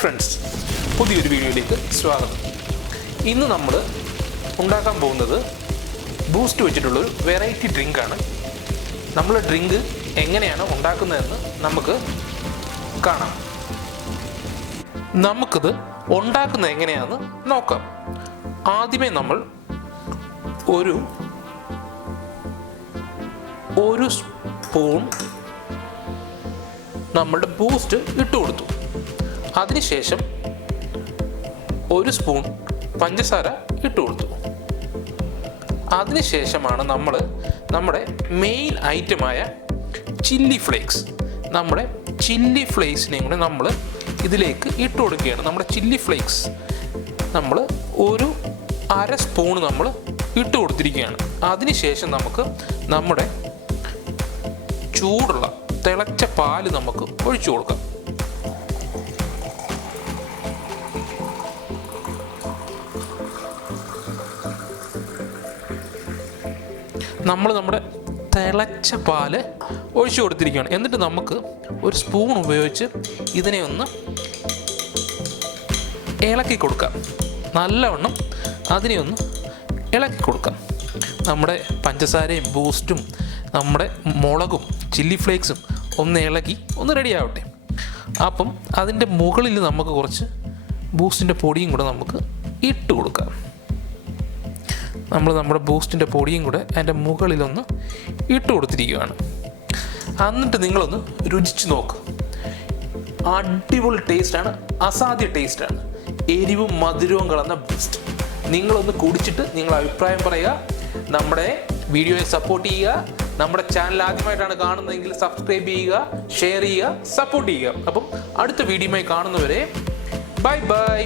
Hi friends, പുതിയൊരു വീഡിയോയിലേക്ക് സ്വാഗതം. ഇന്ന് നമ്മൾ ഉണ്ടാക്കാൻ പോകുന്നത് ബൂസ്റ്റ് വെച്ചിട്ടുള്ളൊരു വെറൈറ്റി ഡ്രിങ്കാണ്. നമ്മൾ ഡ്രിങ്ക് എങ്ങനെയാണ് ഉണ്ടാക്കുന്നതെന്ന് നമുക്ക് കാണാം. നമുക്കിത് ഉണ്ടാക്കുന്നത് എങ്ങനെയാണെന്ന് നോക്കാം. ആദ്യമേ നമ്മൾ ഒരു സ്പൂൺ നമ്മളുടെ ബൂസ്റ്റ് ഇട്ട് കൊടുത്തു. അതിനുശേഷം ഒരു സ്പൂൺ പഞ്ചസാര ഇട്ട് കൊടുത്തു. അതിനുശേഷമാണ് നമ്മൾ നമ്മുടെ മെയിൻ ഐറ്റമായ ചില്ലി ഫ്ലേക്സ്, നമ്മുടെ ചില്ലി ഫ്ലേക്സിനെയും കൂടെ നമ്മൾ ഇതിലേക്ക് ഇട്ട് കൊടുക്കുകയാണ്. നമ്മുടെ ചില്ലി ഫ്ലേക്സ് നമ്മൾ ഒരു അര സ്പൂൺ നമ്മൾ ഇട്ട് കൊടുത്തിരിക്കുകയാണ്. അതിനുശേഷം നമുക്ക് നമ്മുടെ ചൂടുള്ള തിളച്ച പാല് നമുക്ക് ഒഴിച്ചു കൊടുക്കാം. നമ്മുടെ തിളച്ച പാല് ഒഴിച്ചു കൊടുത്തിരിക്കുകയാണ്. എന്നിട്ട് നമുക്ക് ഒരു സ്പൂൺ ഉപയോഗിച്ച് ഇതിനെ ഒന്ന് ഇളക്കി കൊടുക്കാം. നല്ലവണ്ണം അതിനെ ഒന്ന് ഇളക്കി കൊടുക്കാം. നമ്മുടെ പഞ്ചസാരയും ബൂസ്റ്റും നമ്മുടെ മുളകും ചില്ലി ഫ്ലേക്സും ഒന്ന് ഇളകി ഒന്ന് റെഡി ആവട്ടെ. അപ്പം അതിൻ്റെ മുകളിൽ നമുക്ക് കുറച്ച് ബൂസ്റ്റിൻ്റെ പൊടിയും കൂടെ നമുക്ക് ഇട്ട് കൊടുക്കാം. നമ്മുടെ ബൂസ്റ്റിൻ്റെ പൊടിയും കൂടെ അതിൻ്റെ മുകളിലൊന്ന് ഇട്ട് കൊടുത്തിരിക്കുകയാണ്. എന്നിട്ട് നിങ്ങളൊന്ന് രുചിച്ച് നോക്ക്. അടിപൊളി ടേസ്റ്റാണ്, അസാധ്യ ടേസ്റ്റാണ്. എരിവും മധുരവും കലർന്ന ബൂസ്റ്റ്. നിങ്ങളൊന്ന് കുടിച്ചിട്ട് നിങ്ങൾ അഭിപ്രായം പറയുക. നമ്മുടെ വീഡിയോയെ സപ്പോർട്ട് ചെയ്യുക. നമ്മുടെ ചാനൽ ആദ്യമായിട്ടാണ് കാണുന്നതെങ്കിൽ സബ്സ്ക്രൈബ് ചെയ്യുക, ഷെയർ ചെയ്യുക, സപ്പോർട്ട് ചെയ്യുക. അപ്പം അടുത്ത വീഡിയോയുമായി കാണുന്നവരെ ബൈ ബൈ.